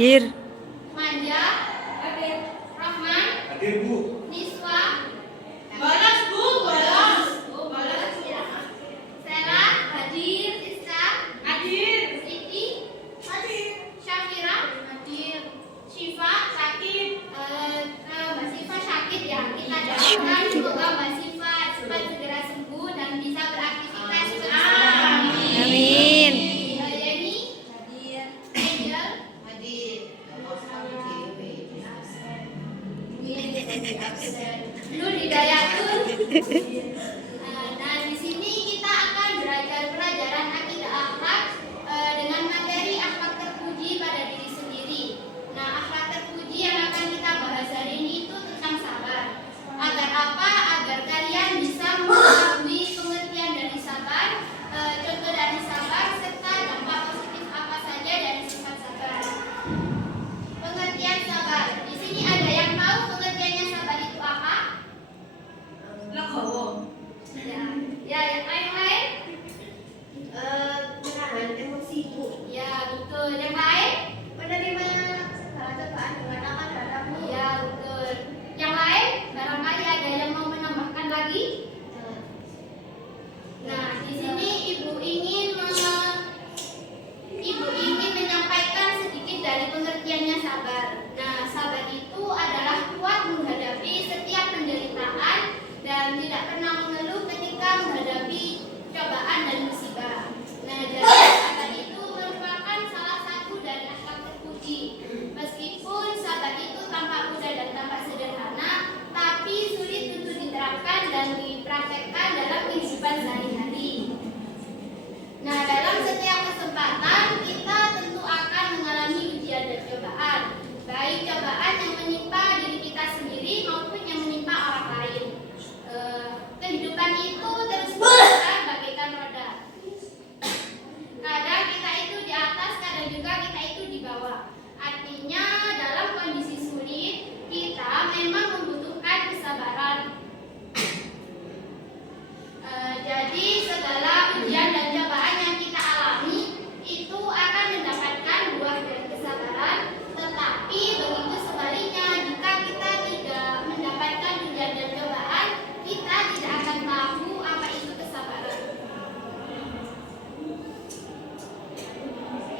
Hadir. Manja. Hadir. Rahman. Hadir, Bu. Niswa. Bolos, Bu. Bolos. Oh, bolos ya. Sera. Hadir. Siska. Hadir. Siti. Hadir. Syafira. Hadir. Syifa. Sakit. Mbak Syifa sakit ya. Kita doakan semoga Mbak Syifa cepat segera sembuh dan bisa beraktivitas seperti biasa. Amin. Yeni. Hadir. Angel. Hadir. Nur Hidayatun. Nah, di sini kita akan belajar pelajaran akidah akhlak dengan materi akhlak terpuji pada diri sendiri. Nah, akhlak terpuji yang akan kita bahas hari ini itu tentang sabar. Agar apa? Agar kalian bisa mengetahui pengertian dari sabar, contoh dari sabar, serta dampak positif apa saja dari sifat sabar. Pengertian sabar. Di sini ada yang tahu pengertiannya sabar itu apa? Legowo. Ya, yang lain? Menahan emosi, Bu. Ya, betul. Yang lain? Menerima segala cobaan dengan aman dan rapuh. Ya, betul. Yang lain? Barangkali ada yang mau menambahkan lagi? Nah, di sini Ibu ingin menyampaikan sedikit dari pengertiannya sabar. Nah, sabar itu adalah kuat menghadapi setiap penderitaan dan tidak pernah mengeluh ketika menghadapi cobaan dan musibah. Nah, jadi sabar itu merupakan salah satu dari akhlak terpuji. Meskipun sabar itu tampak mudah dan tampak sederhana, tapi sulit untuk diterapkan dan dipraktekkan dalam kehidupan sehari-hari. Nah, dalam setiap kesempatan kita tentu akan mengalami ujian dan cobaan, baik cobaan yang menimpa diri kita sendiri maupun yang menimpa orang lain. Kehidupan itu terus berjalan bagaikan roda. Kadang kita itu di atas, kadang juga kita itu di bawah. Artinya dalam kondisi sulit kita memang membutuhkan kesabaran. Jadi segala ujian dan cobaan yang kita alami itu akan mendapatkan buah dari kesabaran. Tetapi begitu sebaliknya, jika kita tidak mendapatkan ujian dan cobaan, kita tidak akan tahu apa itu kesabaran.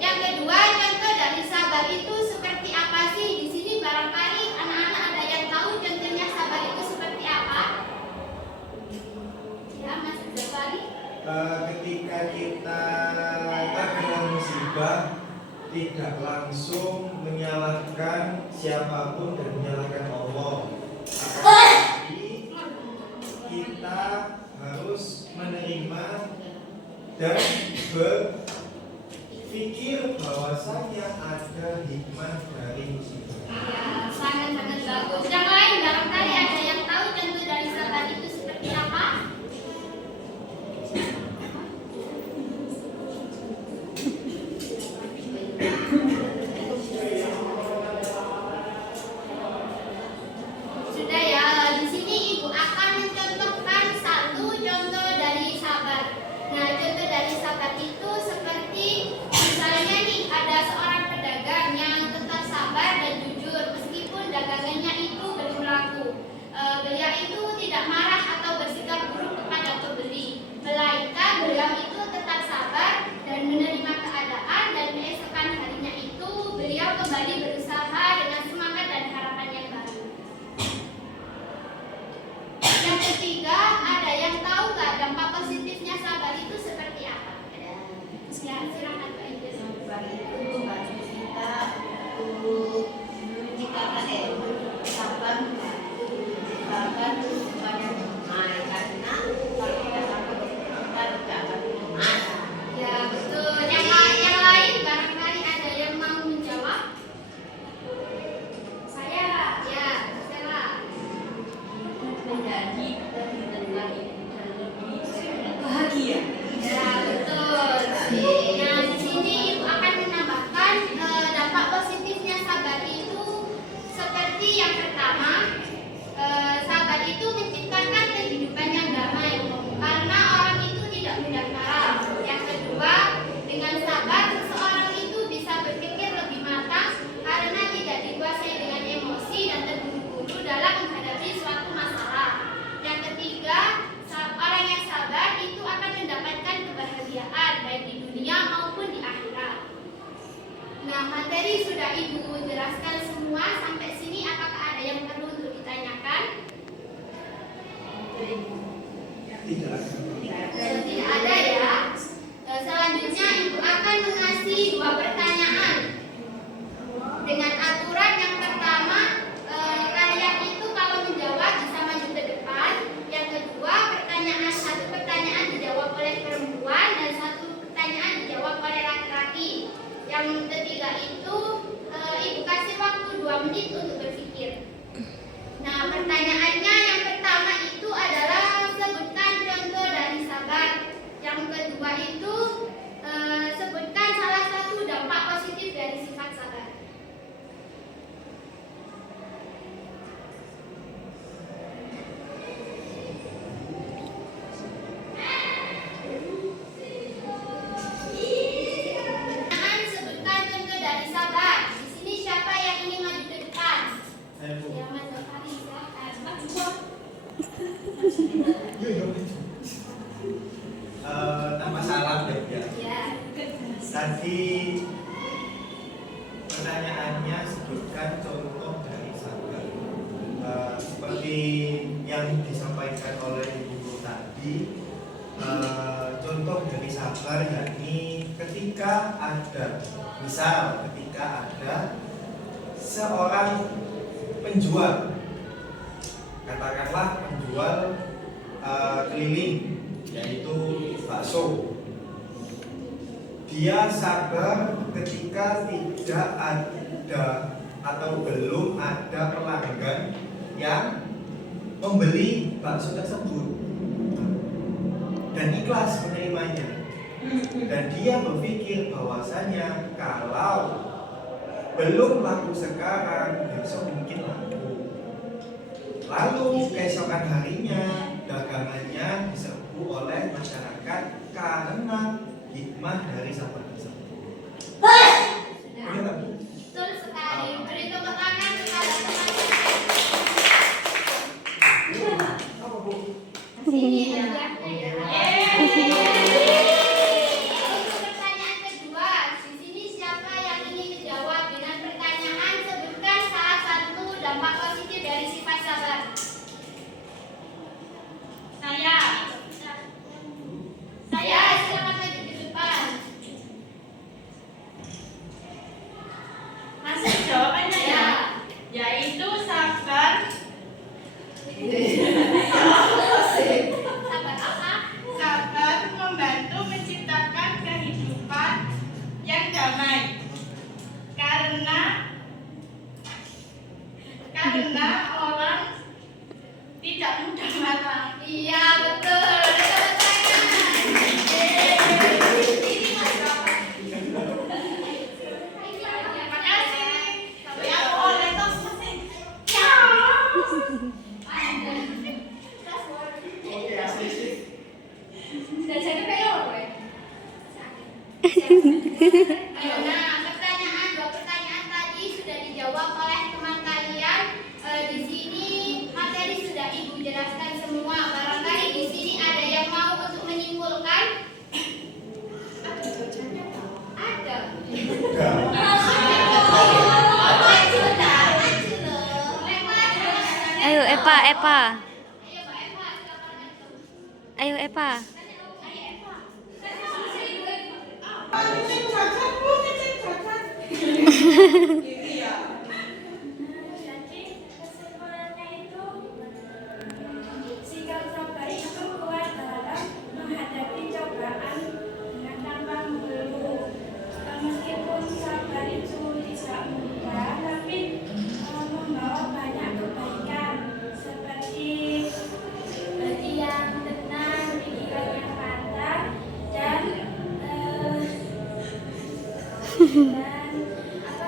Yang kedua, contoh dari sabar itu seperti apa sih? Di sini barangkali anak-anak ada yang tahu contohnya sabar itu seperti apa? Ya, Mas Jafari. Ketika kita terkena musibah, tidak langsung menyalahkan siapapun dan menyalahkan Allah. Tapi kita harus menerima dan berpikir bahwasanya ada hikmah dari musibah. Ya, sangat-sangat bagus. Yang lain barangkali ada yang tahu contoh dari sabar itu seperti apa? Sudah ya, di sini Ibu akan mencontohkan satu contoh dari sabar. Nah, contoh dari sabar itu seperti misalnya nih ada seorang pedagang yang tetap sabar dan jujur meskipun dagangannya itu belum laku. Nah, materi sudah Ibu jelaskan semua. Sampai sini apakah ada yang perlu untuk ditanyakan? Tidak. Tidak ada ya. Selanjutnya Ibu akan mengasih 2 pertanyaan dengan aturan yang pertama, kalian itu kalau menjawab bisa maju ke depan. Yang kedua, satu pertanyaan dijawab oleh perempuan dan 1 pertanyaan dijawab oleh laki-laki. Yang ketiga itu Ibu kasih waktu 2 menit untuk berpikir. Nah, pertanyaannya yang pertama itu adalah sebutkan contoh dari sabar. Yang kedua itu sebutkan salah satu dampak positif dari sifat sabar. Sebutkan contoh dari sabar. Di sini siapa yang ingin maju ke depan? Saya Bu. Ya, Mas Zafari, silakan. Tanpa salah ya. Ya. Tadi pertanyaannya sebutkan contoh dari sabar. Seperti yang disampaikan oleh Ibu tadi, contoh dari sabar yakni ketika ada seorang penjual, katakanlah penjual keliling, yaitu bakso. Dia sabar ketika tidak ada atau belum ada pelanggan yang membeli bakso tersebut dan ikhlas menerimanya. Dan dia berpikir bahwasanya kalau belum laku sekarang, besok mungkin laku. Lalu keesokan harinya dagangannya diserbu oleh masyarakat karena hikmah dari sabar tersebut. Betul sekali. Beri tepuk tangan kepada teman-teman. Apa Bu? Sini hadiahnya ya. Untuk pertanyaan kedua, di sini siapa yang ingin menjawab dengan pertanyaan sebutkan salah satu dampak positif dari sifat sabar. Saya silakan maju ke depan. Masuk jawabannya ya, yaitu sabar. Sabar apa? Sabar membantu menciptakan kehidupan yang damai. Karena orang tidak mudah marah. Iya betul. Terima kasih. Ya boleh toh mesin. Oke, asik. Nah, 2 pertanyaan tadi sudah dijawab oleh teman kalian. Di sini materi sudah Ibu jelaskan semua. Barangkali di sini ada yang mau untuk menyimpulkan? Ada. Ayo Epa. Ayo Mbak Eva, silakan maju. Ayo Epa. Jadi kesimpulannya itu sikap sabar itu kuat dalam menghadapi cobaan dengan tanpa mengeluh. Meskipun sabar itu tidak mudah, tapi membawa banyak kebaikan seperti hati yang tenang, pikiran yang matang, dan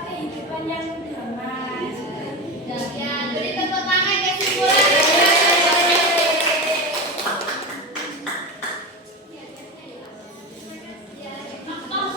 kehidupan yang damai. Ya, beri tepuk tangan kesimpulan. Tos.